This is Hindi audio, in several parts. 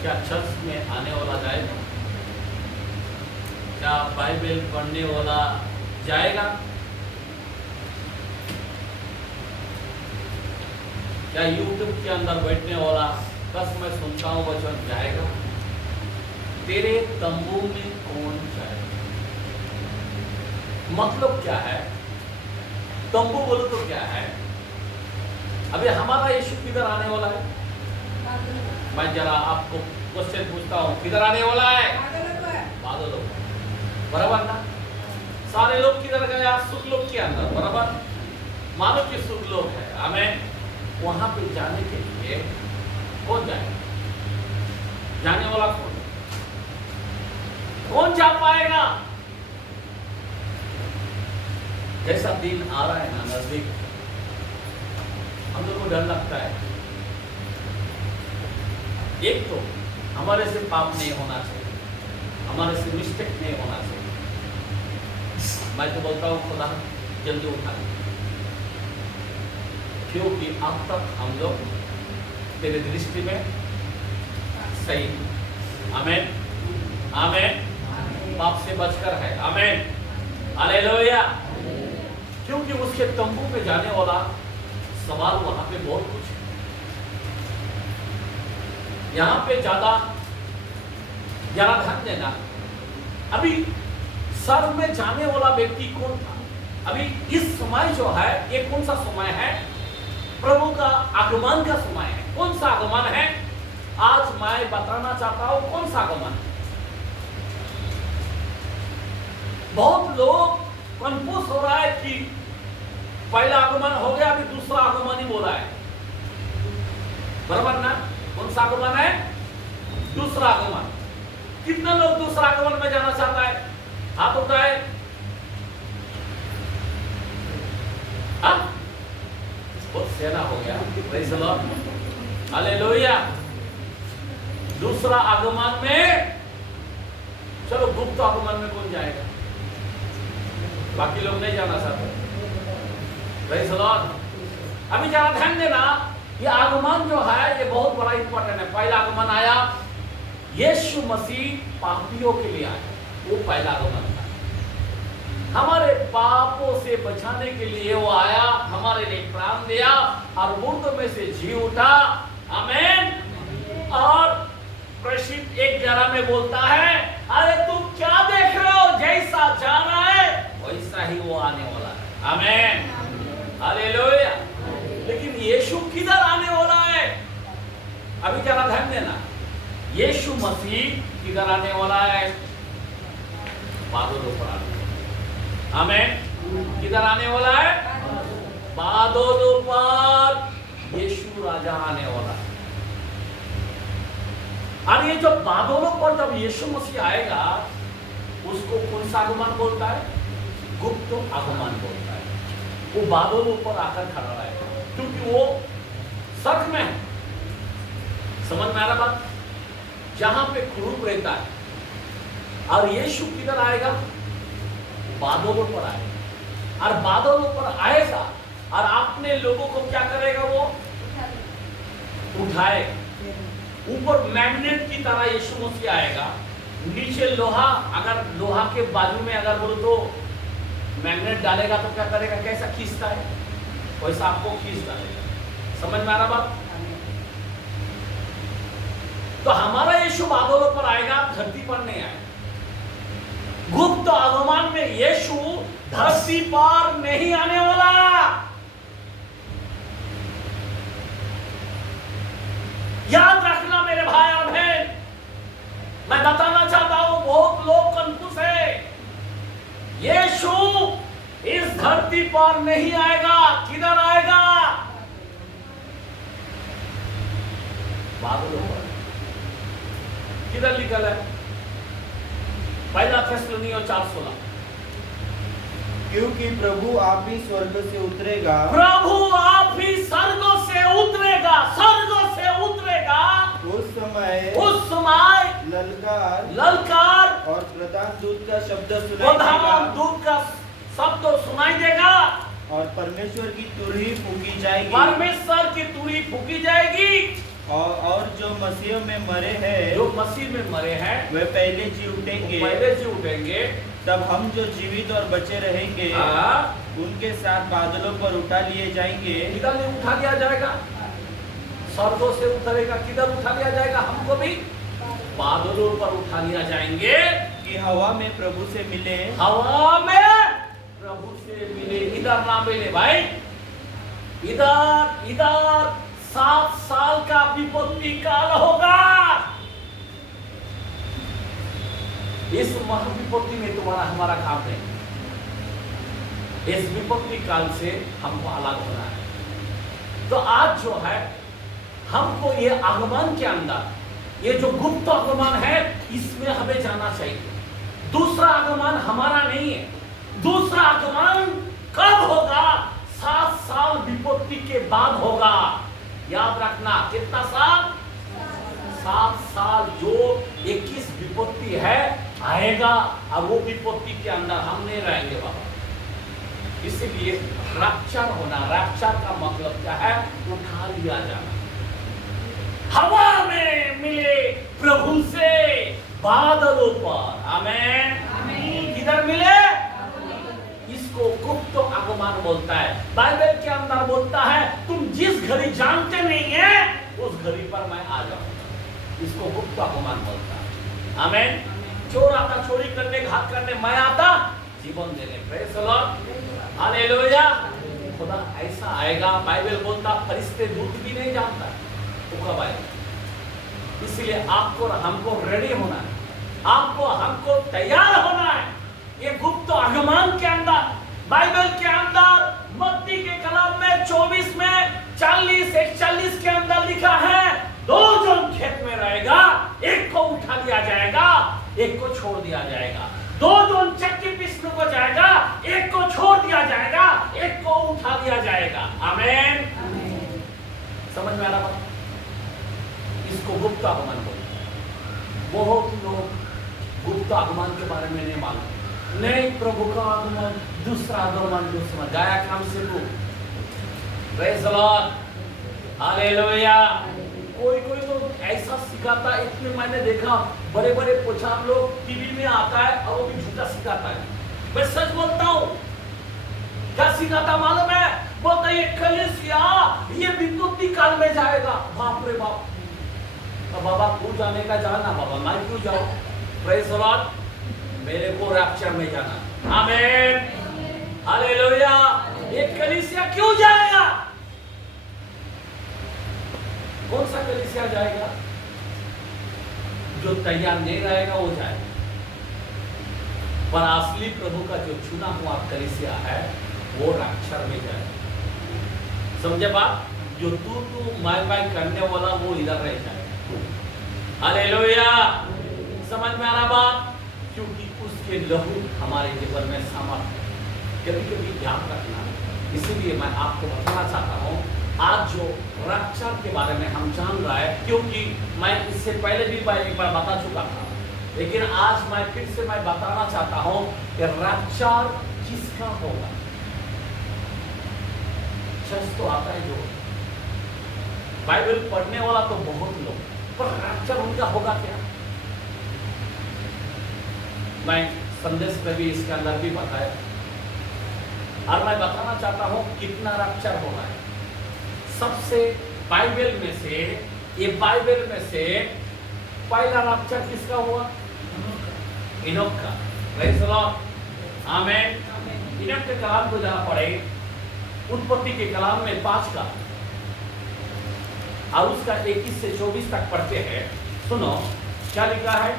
क्या चर्च में आने वाला जाएगा? क्या बाइबल पढ़ने वाला जाएगा? क्या यूट्यूब के अंदर बैठने वाला बस मैं सुनता हूँ वचन जाएगा? तेरे तंबू में कौन जाएगा? मतलब क्या है? तंबू बोलो तो क्या है? अभी हमारा यीशु किधर आने वाला है? मैं जरा आपको क्वेश्चन पूछता हूँ, किधर आने वाला है? बादलों में, बराबर ना? सारे लोग किधर गए? सुख लोग के अंदर, बराबर? मानो कि सुख लोग है, हमें वहां पे जाने के लिए कौन जाएगा? जाने वाला कौन जा पाएगा? जैसा दिन आ रहा है ना नजदीक, हम लोग को डर लगता है। एक तो हमारे से पाप नहीं होना चाहिए, हमारे से मिस्टेक नहीं होना चाहिए। मैं तो बोलता हूँ खुदा जल्दी उठा ले, क्योंकि अब तक हम लोग तेरे दृष्टि में सही, आमेन आमेन, पाप से बचकर है, आमेन हालेलुया। क्योंकि उसके तंबू पे जाने वाला सवाल वहां पे बहुत कुछ है। यहां पे ज्यादा ध्यान देना, अभी स्वर्ग में जाने वाला व्यक्ति कौन था? अभी इस समय जो है ये कौन सा समय है? प्रभु का आगमन का समय है। कौन सा आगमन है? आज मैं बताना चाहता हूं कौन सा आगमन है। बहुत लोग कंफ्यूज हो रहा है कि पहला आगमन हो गया, अभी दूसरा आगमन ही बोला है, बराबर ना? कौन सा आगमन है? दूसरा आगमन। कितने लोग दूसरा आगमन में जाना चाहता है? हाथ उठाए। बहुत सेना हो गया, प्रेज़ द लॉर्ड, हालेलुया। दूसरा आगमन में चलो, गुप्त आगमन में कौन जाएगा? बाकी लोग नहीं जाना चाहते, प्रेज़ द लॉर्ड। अभी जरा ध्यान देना, ये आगमन जो है ये बहुत बड़ा इंपॉर्टेंट है। पहला आगमन आया, यीशु मसीह पापियों के लिए आया, वो पहला आगमन था। हमारे पापों से बचाने के लिए वो आया, हमारे लिए प्राण दिया और मुर्दों में से जी उठा, आमीन। और प्रशित 1:11 में बोलता है, अरे तुम क्या देख रहे हो? जैसा जाना है वैसा ही वो आने वाला है, आमीन हालेलुया। लेकिन यीशु किधर आने वाला है? अभी जरा ध्यान देना, यीशु मसीह किधर आने वाला है? बादलों पर आने वाला है, आमीन। किधर आने वाला है? बादलों पर यीशु राजा आने वाला है। और ये जो बादलों पर जब यीशु मसीह आएगा, उसको कौन सा आगमन बोलता है? गुप्त आगमन बोलता है। वो बादलों पर आकर खड़ा रहेगा, क्योंकि वो सच में है। समझ में आ रहा बात? जहां पे कुरूप रहता है, और यीशु किधर आएगा? बादलों पर आएगा, और बादलों पर आएगा और अपने लोगों को क्या करेगा? वो उठाए। ऊपर मैग्नेट की तरह यीशु मसीह आएगा, नीचे लोहा, अगर लोहा के बाजू में अगर बोलो तो मैग्नेट डालेगा तो क्या करेगा? कैसा खींचता है वैसा आपको खींच डालेगा। समझ में आ रहा बात? तो हमारा यीशु बादलों पर आएगा, धरती पर नहीं आएगा। गुप्त आगमन में यीशु धरती पर नहीं आने वाला। याद रखना मेरे भाई और बहन, मैं बताना चाहता हूं, बहुत लोग कंफ्यूज है। यीशु इस धरती पर नहीं आएगा। किधर आएगा? बादलों पर। किधर लिखा है? पहला थिस्सलुनीकियों 4:16। क्योंकि प्रभु आप ही स्वर्ग से उतरेगा, प्रभु आप ही स्वर्गों से उतरेगा, स्वर्गों से उतरेगा। उस समय ललकार और प्रधान दूत का शब्द सुनाई प्रधान देगा, दूत का शब्द सुनाई देगा, और परमेश्वर की तुरही फूंकी जाएगी। परमेश्वर की तुरही फूंकी जाएगी। और जो मसीह में मरे हैं जो मसीह में मरे हैं वे पहले जी उठेंगे। पहले जी उठेंगे। तब हम जो जीवित और बचे रहेंगे हाँ। उनके साथ बादलों पर उठा लिए जाएंगे। किधर नहीं उठा लिया जाएगा? स्वर्गों से उतरेगा, किधर उठा लिया जाएगा? हमको भी बादलों पर उठा लिया जाएंगे कि हवा में प्रभु से मिले। हवा में प्रभु से मिले। इधर ना मिले भाई, इधर 7 साल का विपत्ति काल होगा। इस महाविपत्ति में तुम्हारा हमारा काम है। इस विपत्ति काल से हमको अलग होना है। तो आज जो है हमको ये आगमन के अंदर, ये जो गुप्त आगमन है, इसमें हमें जाना चाहिए। दूसरा आगमन हमारा नहीं है। दूसरा आगमन कब होगा? 7 साल विपत्ति के बाद होगा। याद रखना, कितना साल? 7 साल। जो 21 विपत्ति है आएगा, और वो विपत्ति के अंदर हम नहीं रहेंगे बाबा। इसलिए रैप्चर होना, रैप्चर का मतलब क्या है? उठा लिया जाना। हवा में मिले प्रभु से बादलों पर। आमेन। किधर मिले? इसको गुप्त आगमन बोलता है। बाइबल के अंदर बोलता है तुम जिस घड़ी जानते नहीं है उस घड़ी पर मैं आ जाऊंगा। इसको गुप्त आगमन बोलता है। आमेन। चोर आता चोरी करने, घात करने, मैं आता जीवन देने। Praise the Lord, hallelujah. खुदा ऐसा आएगा। बाइबल बोलता फरिश्ते दूत भी नहीं जानता वो कब आएगा। इसलिए आपको और हमको रेडी होना है, आपको हमको तैयार होना है। ये गुप्त आगमन के अंदर, बाइबल के अंदर, मत्ती के कलाम में 24 में 40-41 के अंदर लिखा है 2 जन खेत में रहेगा, एक को उठा लिया जाएगा, एक को छोड़ दिया जाएगा। 2 जन चक्की पीसने को जाएगा, एक को छोड़ दिया जाएगा, एक को उठा लिया जाएगा। आमेन। समझ में आ रहा बात? इसको गुप्त आगमन बोलते हैं। बहुत लोग गुप्त आगमन के बारे में नहीं मालूम। नहीं, प्रभु का आगमन, दूसरा आगमन, दूसरा गाया काम से को। Praise the Lord, hallelujah. कोई तो ऐसा सिखाता है। इतने मैंने देखा बड़े बड़े प्रचार लोग टीवी में आता है और वो भी झूठा सिखाता है। मैं सच बोलता हूँ, क्या सिखाता मालूम है? बोलता है कलीसिया ये विपत्ति काल में जाएगा। बाप रे बाप। तो बाबा तू जाने का जाना, बाबा मैं क्यों जाऊं? प्रेज़ द लॉर्ड, मेरे को रैप्चर में जाना। आमेन, हालेलुया। ये कलीसिया क्यों जाएगा? कौन सा कलीसिया जाएगा? जो तैयार नहीं रहेगा वो जाएगा। पर असली प्रभु का जो चुना हुआ कलीसिया है वो रैप्चर में जाएगा। समझे बात? जो तू मैं करने वाला वो इधर रह जाएगा। हालेलुया। समझ में आ रहा बात? क्योंकि उसके लहू हमारे जीवन में सामर्थ्य है। कभी ध्यान रखना। इसीलिए मैं आपको बताना चाहता हूँ, आज जो रैप्चर के बारे में हम जान रहा है, क्योंकि मैं इससे पहले भी एक बार बता चुका था, लेकिन आज मैं फिर से बताना चाहता हूँ कि रैप्चर किसका होगा। चर्च तो आता है जो बाइबल पढ़ने वाला तो बहुत लोग, पर रैप्चर उनका होगा क्या? मैं संदेश में भी इसके अंदर भी बताया, और मैं बताना चाहता हूं कितना रैप्चर होना है। सबसे बाइबल में से, ये बाइबल में से पहला रैप्चर किसका हुआ? इनोक का। Praise the Lord, amen. Enoch के कलाम को जरा पढ़े, उत्पत्ति के कलाम में 5 का और उसका 21 से 24 तक पढ़ते हैं। सुनो क्या लिखा है।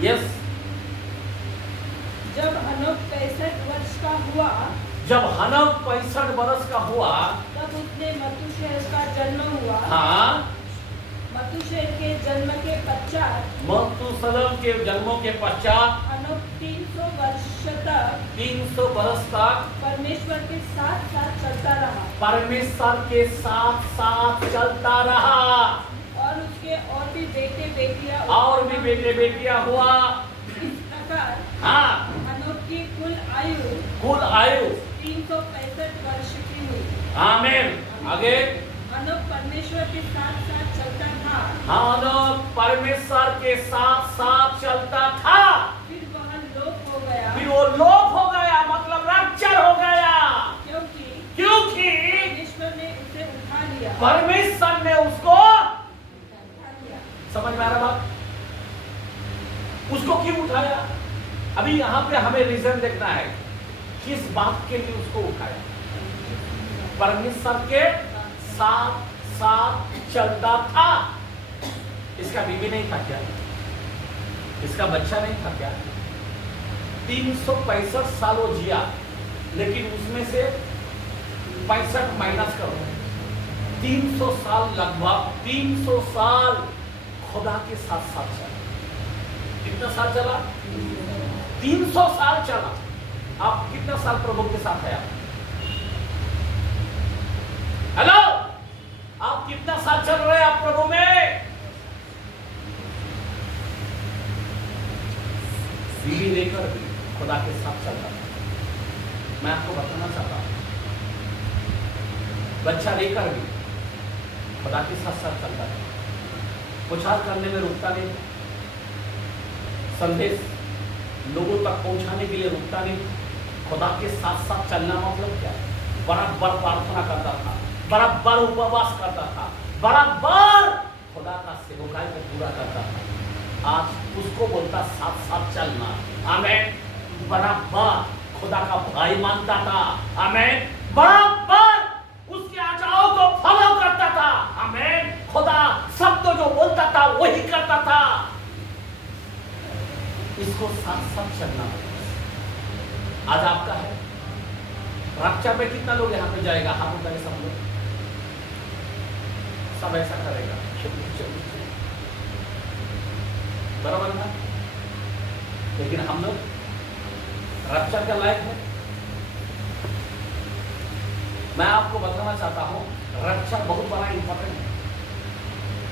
यस। जब हनोक 65 वर्ष का हुआ, जब हनोक 65 वर्ष का हुआ, तब उसने मतुशेल का जन्म हुआ। हाँ, मतुशेल के जन्म के पश्चात, मतुशेल के जन्मों के पश्चात हनोक 300 वर्ष तक, 300 वर्ष तक परमेश्वर के साथ साथ चलता रहा। परमेश्वर के साथ साथ चलता रहा। और उसके और भी बेटे बेटियां हुआ। इस प्रकार हाँ, हनोक की कुल आयु 365 वर्ष की हुई। आमीन। आगे। हनोक परमेश्वर के साथ साथ चलता था। हनोक परमेश्वर के साथ साथ चलता था। फिर वह लोप हो गया। फिर वो लोप हो गया, मतलब रप्चर हो गया। क्योंकि परमेश्वर ने उसे उठा लिया। परमेश्वर ने उसको उठा लिया। समझ में आ रहा बात? उसको क्यों उठाया? अभी यहाँ पे हमें रीजन देखना है किस बात के लिए उसको उठाया। परमेश्वर के साथ साथ चलता था। इसका बीवी नहीं था क्या? इसका बच्चा नहीं था क्या? 365 साल वो जिया, लेकिन उसमें से 65 माइनस करो, 300 साल, लगभग 300 साल खुदा के साथ साथ चला। कितना साल चला? 300 साल चला। आप कितना साल प्रभु के साथ है? हेलो, आप कितना साल चल रहे हैं आप प्रभु में? बीवी लेकर भी खुदा के साथ चल रहा था। मैं आपको बताना चाहता हूं, बच्चा लेकर भी खुदा के साथ साथ चलता था। प्रचार करने में रुकता नहीं, संदेश लोगों तक पहुंचाने के लिए रुकता नहीं। खुदा के साथ साथ चलना मतलब क्या? बराबर प्रार्थना करता था, बराबर उपवास करता था, बराबर खुदा का सेवकाई को पूरा करता था। आज उसको बोलता साथ साथ चलना। आमीन। बराबर खुदा का भाई मानता था। आमीन। बराबर उसकी आज्ञाओं को फॉलो करता था। आमीन। खुदा सब तो जो बोलता था वही करता था। इसको साथ साथ चलना आज आपका है। रक्षा में कितना लोग यहाँ पे जाएगा? हाथ उठाए सब लोग, सब ऐसा करेगा। बराबर ना? लेकिन हम लोग रक्षा के लायक है। मैं आपको बताना चाहता हूं, रक्षा बहुत बड़ा इंपॉर्टेंट है।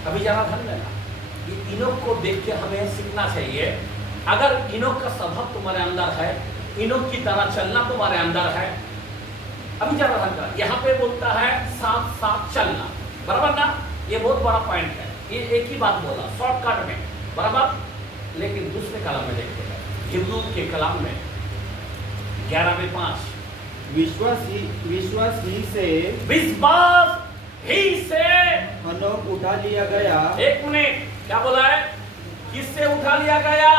अभी जरा ध्यान देना, ये इनोक को देख के हमें सीखना चाहिए। अगर इनोक का स्वभाव तुम्हारे अंदर है, इनोक की तरह चलना तुम्हारे अंदर है। अभी जरा ध्यान देना, यहाँ पे बोलता है साथ साथ चलना, बराबर ना? ये बहुत बड़ा पॉइंट है। ये एक ही बात बोला शॉर्टकट में, बराबर। लेकिन दूसरे कलाम में देखते हैं, हिब्रू के कलाम में 11:5, विश्वास ही से हनोक उठा लिया गया। एक मिनट, क्या बोला है? किससे उठा लिया गया?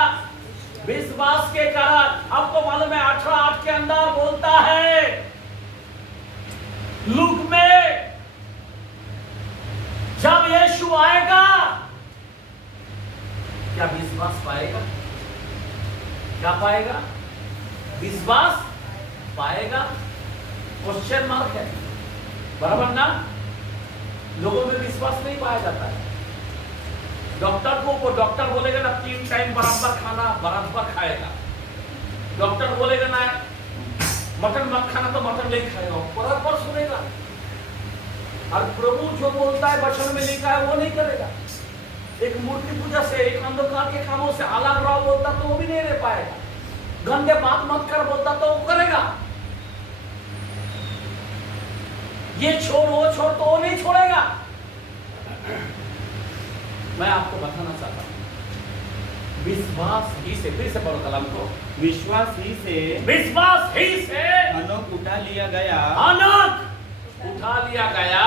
विश्वास के कारण। आपको मालूम है 18:8 के अंदर बोलता है, लूक में जब यीशु आएगा क्या विश्वास पाएगा? क्या पाएगा? विश्वास पाएगा? क्वेश्चन मार्क है, बराबर ना? लोगों में विश्वास नहीं पाया जाता है। डॉक्टर को डॉक्टर बोलेगा ना 3 टाइम बराबर खाना, बराबर खाएगा। डॉक्टर बोलेगा ना मटन मत खाना, तो मटन नहीं खाएगा, बराबर सुनेगा। और प्रभु जो बोलता है वचन में लिखा है वो नहीं करेगा। एक मूर्ति पूजा से, एक अंधकार के कामों से अलग रहो बोलता तो वो भी नहीं रह पाएगा। गंदे बात मत कर बोलता तो वो करेगा। ये छोड़ वो छोड़ तो वो नहीं छोड़ेगा। मैं आपको बताना चाहता हूं, विश्वास ही से, फिर से पढ़ो कलाम को, विश्वास ही से हनोक उठा लिया गया। हनोक उठा लिया गया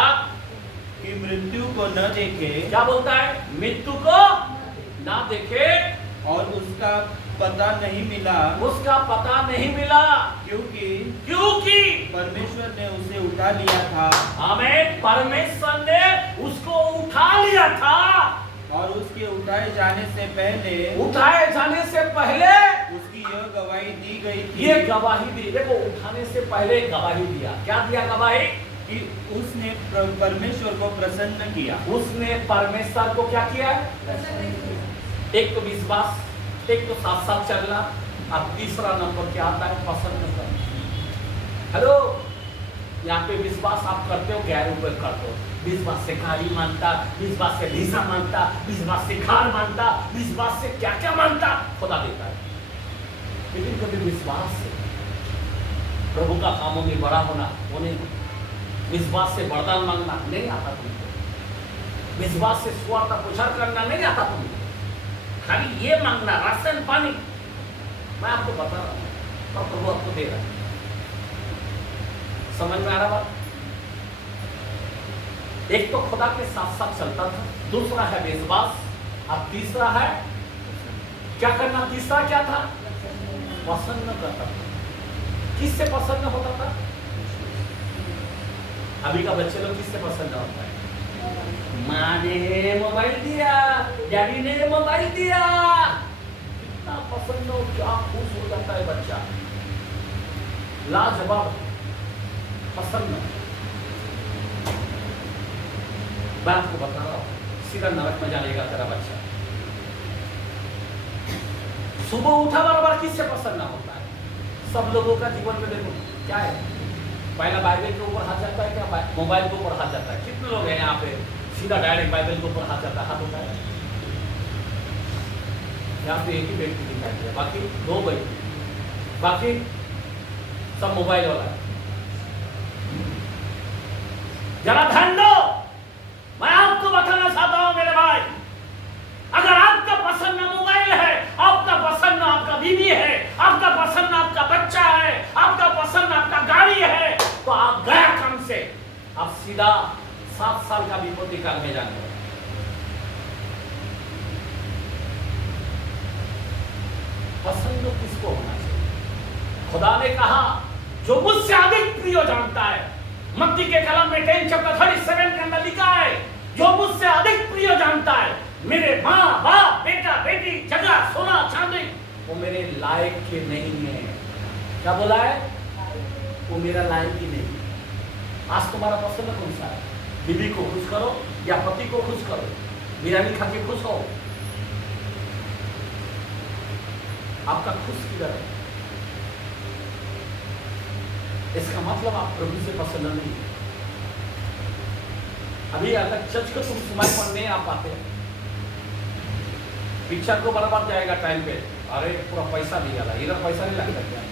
कि मृत्यु को न देखे। क्या बोलता है? मृत्यु को ना देखे और उसका पता नहीं मिला। उसका पता नहीं मिला। क्योंकि परमेश्वर ने उसे उठा लिया था। आमीन। परमेश्वर ने उसको उठा लिया था। और उसके उठाए जाने से पहले उसकी यह गवाही दी गई थी। ये गवाही दी, देखो, उठाने से पहले गवाही दिया। क्या दिया गवाही? कि उसने परमेश्वर को प्रसन्न किया। उसने परमेश्वर को क्या किया? एक तो विश्वास, एक तो साथ साथ चलना, और तीसरा नंबर क्या आता है? पसंद करना। हेलो, यहाँ पे विश्वास आप करते हो, गैर ऊपर करते हो। विश्वास से गाड़ी मानता, विश्वास से वीजा मानता, विश्वास से कार मानता, विश्वास से क्या क्या मानता, खुदा देता है। लेकिन कभी विश्वास से प्रभु का कामों में बड़ा होना वो नहीं। विश्वास से वरदान मांगना नहीं आता तुमको, विश्वास से सुवार्ता प्रचार करना नहीं आता तुमको, खाली ये मांगना राशन पानी। मैं आपको बता रहा हूँ और प्रभु आपको दे रहा है। समझ में आ रहा बात? एक तो खुदा के साथ साथ चलता था, दूसरा है विश्वास, अब तीसरा है क्या करना? तीसरा क्या था? प्रसन्न करता था। किससे प्रसन्न होता था? अभी का बच्चे लोग किससे प्रसन्न होता है? माँ ने मोबाइल दिया, डैडी ने मोबाइल दिया, कितना प्रसन्न हो, क्या खुश हो जाता है बच्चा, लाजवाब प्रसन्न। मैं आपको बता रहा हूं, सीधा नरक में जाएगा तेरा बच्चा। सुबह उठा बार किससे प्रसन्न होता है? सब लोगों का जीवन में देखो क्या है, पहला बाइबल के ऊपर हाथ जाता है, क्या मोबाइल के ऊपर हाथ जाता है? कितने लोग हैं यहाँ पे सीधा डायरेक्ट बाइबल के ऊपर हाथ जाता है? हाथ होता है यहाँ पे एक ही व्यक्ति दिखाई दिया, बाकी दो व्यक्ति, बाकी सब मोबाइल वाला है। जरा ध्यान दो, मैं आपको बताना चाहता हूं मेरे भाई, अगर आपका पसंद मोबाइल है, आपका पसंद आपका बीवी है, आपका पसंद आपका बच्चा है, आपका पसंद आपका गाड़ी है, तो आप गया काम से आप सीधा 7 साल का विपत्ति काल में जाएंगे। पसंद किसको होना चाहिए? खुदा ने कहा जो मुझसे अधिक प्रिय जानता है, मत्ती के कलम में 10 चैप्टर 37 के अंदर लिखा है, जो मुझसे अधिक प्रिय जानता है, मेरे माँ बाप बेटा बेटी जगह सोना चांदी, वो मेरे लायक के नहीं है। क्या बोला है? वो मेरा लायक ही नहीं। आज तुम्हारा पसंद कौन सा है? बीवी को खुश करो या पति को खुश करो? बिरयानी खा के खुश हो? आपका खुश किधर है? इसका मतलब आप प्रभु से पसंद नहीं। अभी अगर चर्च को तुम सुनाई पर नहीं आ पाते, पिक्चर को बराबर जाएगा टाइम पे, अरे पूरा पैसा दिया था, इधर पैसा नहीं लगता क्या?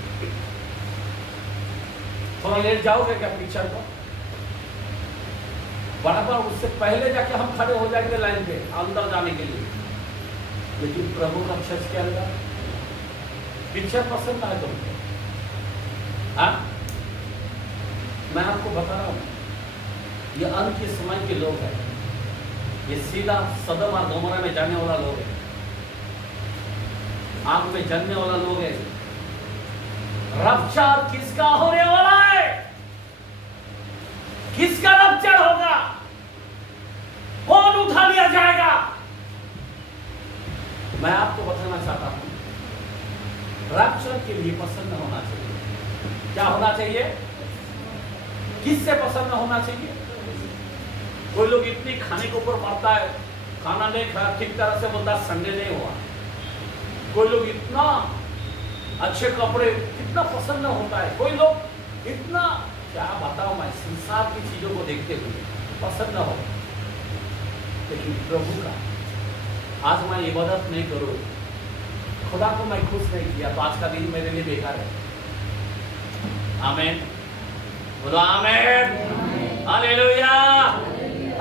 थोड़ा लेट जाओगे क्या पिक्चर को? बराबर उससे पहले जाके हम खड़े हो जाएंगे लाइन पे अंदर जाने के लिए। लेकिन प्रभु का चर्च के अंदर पिक्चर पसंद है तुमको? हाँ, मैं आपको बता रहा हूं, ये अंत के समय के लोग हैं, ये सीधा सदम और गमोरा में जाने वाला लोग है, आग में जलने वाला लोग है। रफ्तार किसका होने वाला है? किसका रफ्तार होगा? कौन उठा लिया जाएगा? मैं आपको बताना चाहता हूं, रफ्तार के लिए पसंद होना चाहिए। क्या होना चाहिए? किससे पसंद होना चाहिए? कोई लोग इतनी खाने के ऊपर पड़ता है, खाना नहीं खाया ठीक तरह से, बोलता संडे नहीं हुआ। कोई लोग इतना अच्छे कपड़े कितना पसंद होता है, कोई लोग इतना, क्या बताओ मैं, संसार की चीजों को देखते हुए पसंद हो। लेकिन प्रभु का आज मैं इबादत नहीं करूं, खुदा को मैं खुश नहीं किया, तो आज का दिन मेरे लिए बेकार है। आमीन, बोलो आमीन, हालेलुया।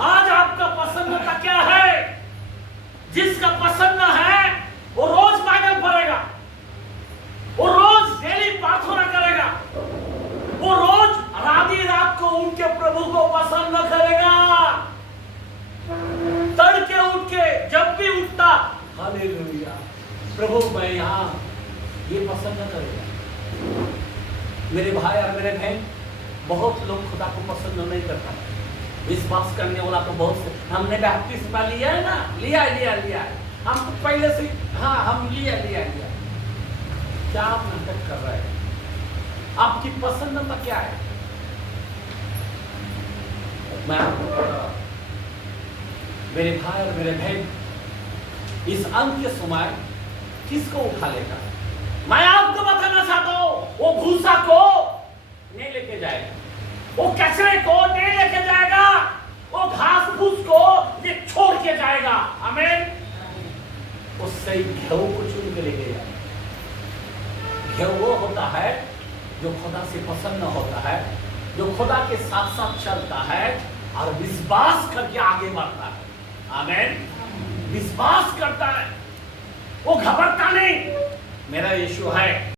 आज आपका पसंद का क्या है? जिसका पसंद है वो रोज बाइबल पढ़ेगा, वो रोज डेली प्रार्थना करेगा, वो रोज आधी रात को उठ के प्रभु को पसंद करेगा, तड़के उठ के जब भी उठता हालेलुया प्रभु मैं यहाँ, ये पसंद करेगा। मेरे भाई और मेरे बहन, बहुत लोग खुदा को पसंद नहीं करता। विश्वास करने वाला तो बहुत से, हमने बैप्टिस्मा लिया है ना, लिया है हम तो पहले से, हाँ हम लिया। क्या आप नाटक कर रहे हैं? आपकी पसंद क्या है? मैं आपको बता रहा हूं, मेरे भाई और मेरे बहन, इस अंत के समय किसको उठा लेगा? मैं आपको बताना चाहता हूं, वो भूसा को नहीं लेके जाएगा, वो कचरे को नहीं लेके जाएगा, वो घास फूस को ये छोड़ के जाएगा। आमीन। वो सही घेऊ को चुन के लेके जाएगा। घेऊ वो होता है जो खुदा से पसंद होता है, जो खुदा के साथ साथ चलता है और विश्वास करके आगे बढ़ता है। आमीन। विश्वास करता है, वो घबराता नहीं। मेरा यीशु है।